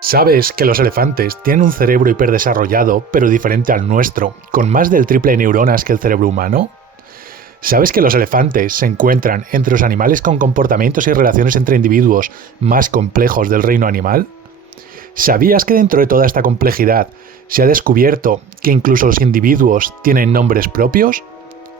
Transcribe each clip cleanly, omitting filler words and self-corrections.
¿Sabes que los elefantes tienen un cerebro hiperdesarrollado, pero diferente al nuestro, con más del triple de neuronas que el cerebro humano? ¿Sabes que los elefantes se encuentran entre los animales con comportamientos y relaciones entre individuos más complejos del reino animal? ¿Sabías que dentro de toda esta complejidad se ha descubierto que incluso los individuos tienen nombres propios?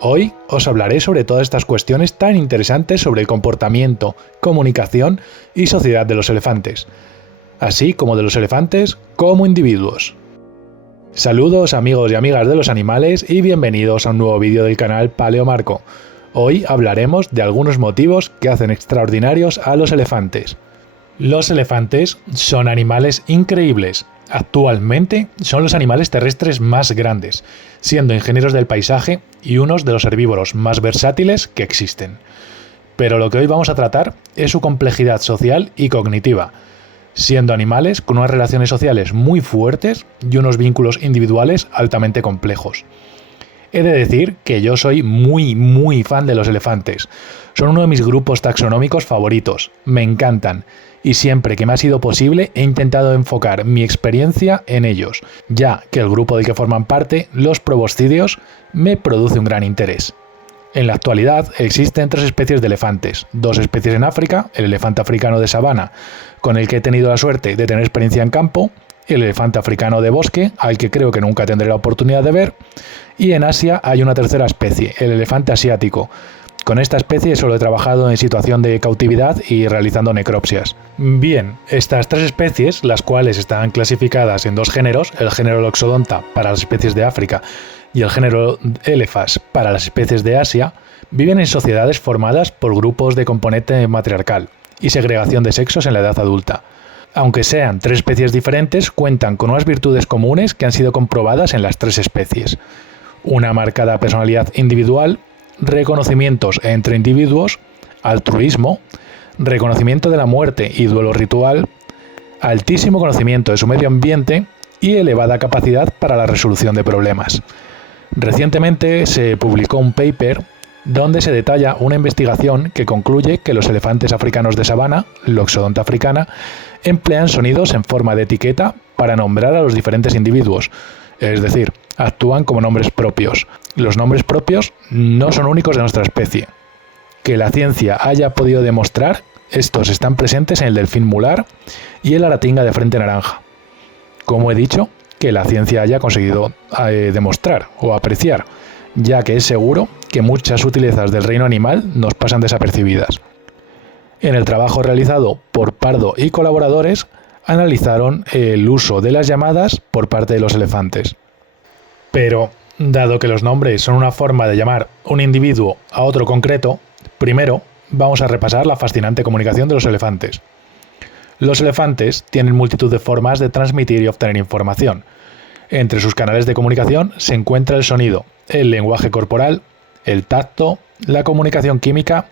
Hoy os hablaré sobre todas estas cuestiones tan interesantes sobre el comportamiento, comunicación y sociedad de los elefantes, así como de los elefantes como individuos. Saludos amigos y amigas de los animales y bienvenidos a un nuevo vídeo del canal Paleomarco. Hoy hablaremos de algunos motivos que hacen extraordinarios a los elefantes. Los elefantes son animales increíbles. Actualmente son los animales terrestres más grandes, siendo ingenieros del paisaje y unos de los herbívoros más versátiles que existen. Pero lo que hoy vamos a tratar es su complejidad social y cognitiva, siendo animales con unas relaciones sociales muy fuertes y unos vínculos individuales altamente complejos. He de decir que yo soy muy fan de los elefantes. Son uno de mis grupos taxonómicos favoritos, me encantan, y siempre que me ha sido posible he intentado enfocar mi experiencia en ellos, ya que el grupo del que forman parte, los proboscideos, me produce un gran interés. En la actualidad existen 3 especies de elefantes, 2 especies en África, el elefante africano de sabana, con el que he tenido la suerte de tener experiencia en campo, el elefante africano de bosque, al que creo que nunca tendré la oportunidad de ver, y en Asia hay una tercera especie, el elefante asiático. Con esta especie solo he trabajado en situación de cautividad y realizando necropsias. Bien, estas 3 especies, las cuales están clasificadas en 2 géneros, el género Loxodonta para las especies de África y el género Elephas para las especies de Asia, viven en sociedades formadas por grupos de componente matriarcal y segregación de sexos en la edad adulta. Aunque sean 3 especies diferentes, cuentan con unas virtudes comunes que han sido comprobadas en las 3 especies. Una marcada personalidad individual, reconocimientos entre individuos, altruismo, reconocimiento de la muerte y duelo ritual, altísimo conocimiento de su medio ambiente y elevada capacidad para la resolución de problemas. Recientemente se publicó un paper donde se detalla una investigación que concluye que los elefantes africanos de sabana, Loxodonta africana, emplean sonidos en forma de etiqueta para nombrar a los diferentes individuos, es decir, actúan como nombres propios. Los nombres propios no son únicos de nuestra especie. Que la ciencia haya podido demostrar, estos están presentes en el delfín mular y en la aratinga de frente naranja. Como he dicho, que la ciencia haya conseguido demostrar o apreciar, ya que es seguro que muchas sutilezas del reino animal nos pasan desapercibidas. En el trabajo realizado por Pardo y colaboradores, analizaron el uso de las llamadas por parte de los elefantes. Pero, dado que los nombres son una forma de llamar un individuo a otro concreto, primero vamos a repasar la fascinante comunicación de los elefantes. Los elefantes tienen multitud de formas de transmitir y obtener información. Entre sus canales de comunicación se encuentra el sonido, el lenguaje corporal, el tacto, la comunicación química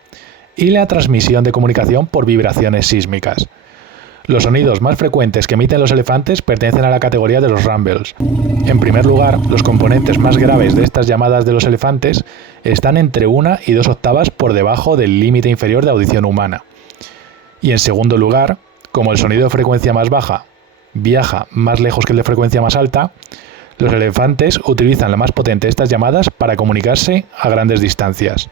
y la transmisión de comunicación por vibraciones sísmicas. Los sonidos más frecuentes que emiten los elefantes pertenecen a la categoría de los rumbles. En primer lugar, los componentes más graves de estas llamadas de los elefantes están entre 1 y 2 octavas por debajo del límite inferior de audición humana. Y en segundo lugar, como el sonido de frecuencia más baja viaja más lejos que el de frecuencia más alta, los elefantes utilizan la más potente de estas llamadas para comunicarse a grandes distancias.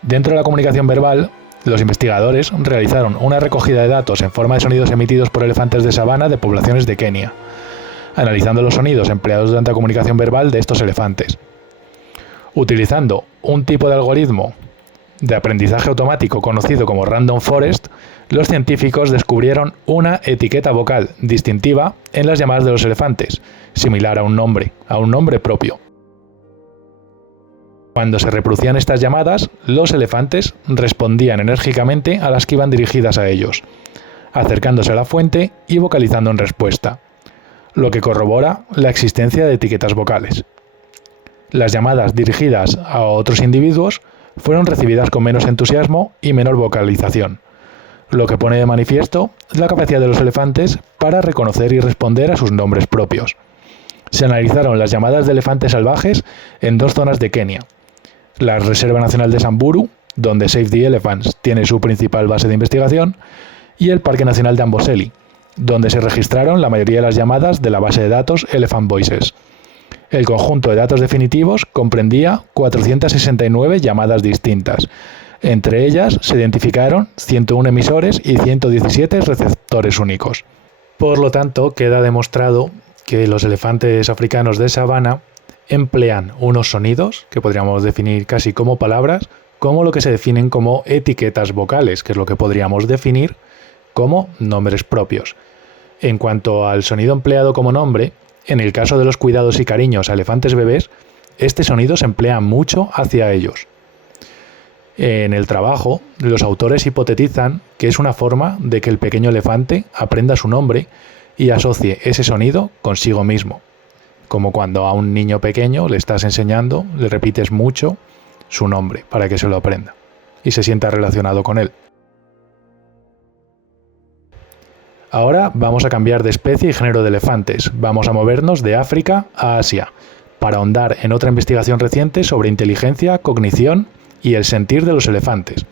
Dentro de la comunicación verbal, los investigadores realizaron una recogida de datos en forma de sonidos emitidos por elefantes de sabana de poblaciones de Kenia, analizando los sonidos empleados durante la comunicación verbal de estos elefantes. Utilizando un tipo de algoritmo de aprendizaje automático conocido como Random Forest, los científicos descubrieron una etiqueta vocal distintiva en las llamadas de los elefantes, similar a un nombre propio. Cuando se reproducían estas llamadas, los elefantes respondían enérgicamente a las que iban dirigidas a ellos, acercándose a la fuente y vocalizando en respuesta, lo que corrobora la existencia de etiquetas vocales. Las llamadas dirigidas a otros individuos fueron recibidas con menos entusiasmo y menor vocalización, lo que pone de manifiesto la capacidad de los elefantes para reconocer y responder a sus nombres propios. Se analizaron las llamadas de elefantes salvajes en 2 zonas de Kenia: la Reserva Nacional de Samburu, donde Save the Elephants tiene su principal base de investigación, y el Parque Nacional de Amboseli, donde se registraron la mayoría de las llamadas de la base de datos Elephant Voices. El conjunto de datos definitivos comprendía 469 llamadas distintas. Entre ellas se identificaron 101 emisores y 117 receptores únicos. Por lo tanto, queda demostrado que los elefantes africanos de sabana emplean unos sonidos, que podríamos definir casi como palabras, como lo que se definen como etiquetas vocales, que es lo que podríamos definir como nombres propios. En cuanto al sonido empleado como nombre, en el caso de los cuidados y cariños a elefantes bebés, este sonido se emplea mucho hacia ellos. En el trabajo, los autores hipotetizan que es una forma de que el pequeño elefante aprenda su nombre y asocie ese sonido consigo mismo. Como cuando a un niño pequeño le estás enseñando, le repites mucho su nombre para que se lo aprenda y se sienta relacionado con él. Ahora vamos a cambiar de especie y género de elefantes. Vamos a movernos de África a Asia, para ahondar en otra investigación reciente sobre inteligencia, cognición y el sentir de los elefantes.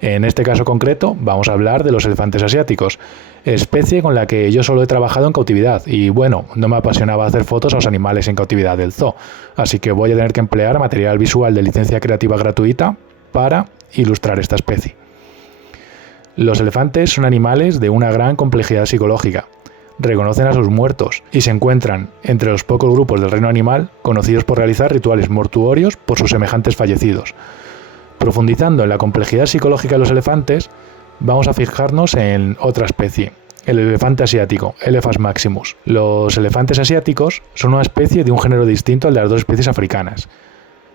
En este caso concreto vamos a hablar de los elefantes asiáticos, especie con la que yo solo he trabajado en cautividad y bueno, no me apasionaba hacer fotos a los animales en cautividad del zoo, así que voy a tener que emplear material visual de licencia creativa gratuita para ilustrar esta especie. Los elefantes son animales de una gran complejidad psicológica. Reconocen a sus muertos y se encuentran entre los pocos grupos del reino animal conocidos por realizar rituales mortuorios por sus semejantes fallecidos. Profundizando en la complejidad psicológica de los elefantes, vamos a fijarnos en otra especie, el elefante asiático, Elephas maximus. Los elefantes asiáticos son una especie de un género distinto al de las dos especies africanas.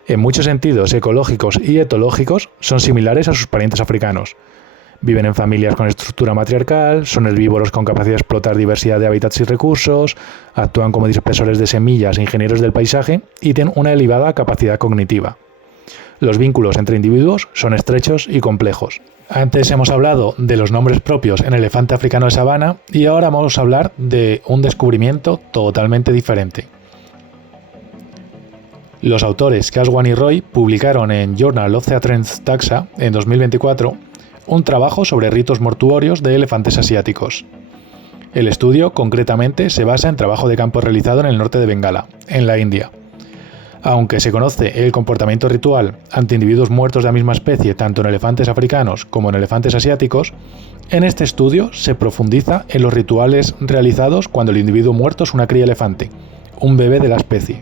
En muchos sentidos ecológicos y etológicos son similares a sus parientes africanos. Viven en familias con estructura matriarcal, son herbívoros con capacidad de explotar diversidad de hábitats y recursos, actúan como dispersores de semillas e ingenieros del paisaje y tienen una elevada capacidad cognitiva. Los vínculos entre individuos son estrechos y complejos. Antes hemos hablado de los nombres propios en el elefante africano de sabana y ahora vamos a hablar de un descubrimiento totalmente diferente. Los autores Kaswan y Roy publicaron en Journal of Theatrines Taxa en 2024 un trabajo sobre ritos mortuorios de elefantes asiáticos. El estudio concretamente se basa en trabajo de campo realizado en el norte de Bengala, en la India. Aunque se conoce el comportamiento ritual ante individuos muertos de la misma especie tanto en elefantes africanos como en elefantes asiáticos, en este estudio se profundiza en los rituales realizados cuando el individuo muerto es una cría elefante, un bebé de la especie.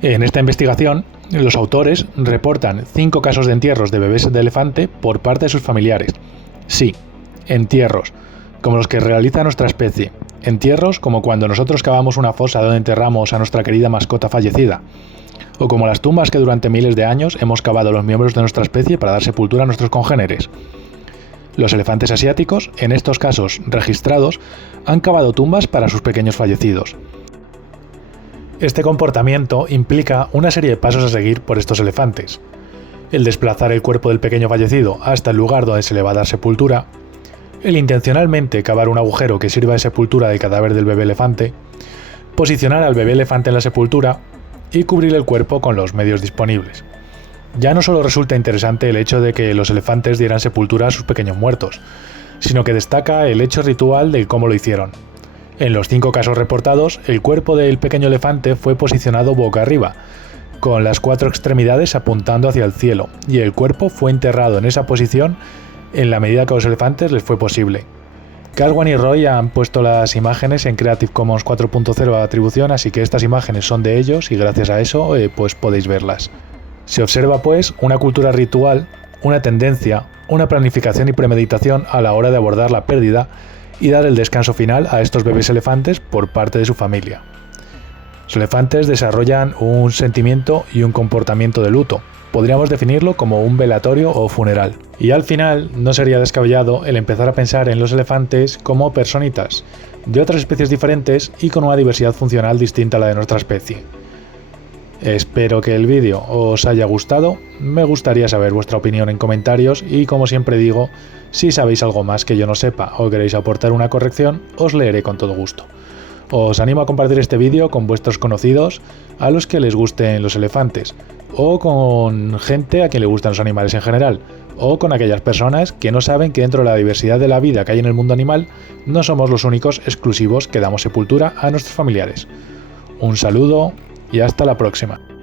En esta investigación, los autores reportan 5 casos de entierros de bebés de elefante por parte de sus familiares. Sí, entierros, como los que realiza nuestra especie. Entierros como cuando nosotros cavamos una fosa donde enterramos a nuestra querida mascota fallecida. O como las tumbas que durante miles de años hemos cavado los miembros de nuestra especie para dar sepultura a nuestros congéneres. Los elefantes asiáticos, en estos casos registrados, han cavado tumbas para sus pequeños fallecidos. Este comportamiento implica una serie de pasos a seguir por estos elefantes. El desplazar el cuerpo del pequeño fallecido hasta el lugar donde se le va a dar sepultura, el intencionalmente cavar un agujero que sirva de sepultura del cadáver del bebé elefante, posicionar al bebé elefante en la sepultura y cubrir el cuerpo con los medios disponibles. Ya no solo resulta interesante el hecho de que los elefantes dieran sepultura a sus pequeños muertos, sino que destaca el hecho ritual de cómo lo hicieron. En los 5 casos reportados, el cuerpo del pequeño elefante fue posicionado boca arriba, con las 4 extremidades apuntando hacia el cielo, y el cuerpo fue enterrado en esa posición en la medida que a los elefantes les fue posible. Kaswan y Roy han puesto las imágenes en Creative Commons 4.0 de atribución, así que estas imágenes son de ellos y gracias a eso pues podéis verlas. Se observa pues una cultura ritual, una tendencia, una planificación y premeditación a la hora de abordar la pérdida y dar el descanso final a estos bebés elefantes por parte de su familia. Los elefantes desarrollan un sentimiento y un comportamiento de luto. Podríamos definirlo como un velatorio o funeral. Y al final no sería descabellado el empezar a pensar en los elefantes como personitas, de otras especies diferentes y con una diversidad funcional distinta a la de nuestra especie. Espero que el vídeo os haya gustado, me gustaría saber vuestra opinión en comentarios y como siempre digo, si sabéis algo más que yo no sepa o queréis aportar una corrección, os leeré con todo gusto. Os animo a compartir este vídeo con vuestros conocidos a los que les gusten los elefantes, o con gente a quien le gustan los animales en general, o con aquellas personas que no saben que dentro de la diversidad de la vida que hay en el mundo animal, no somos los únicos exclusivos que damos sepultura a nuestros familiares. Un saludo y hasta la próxima.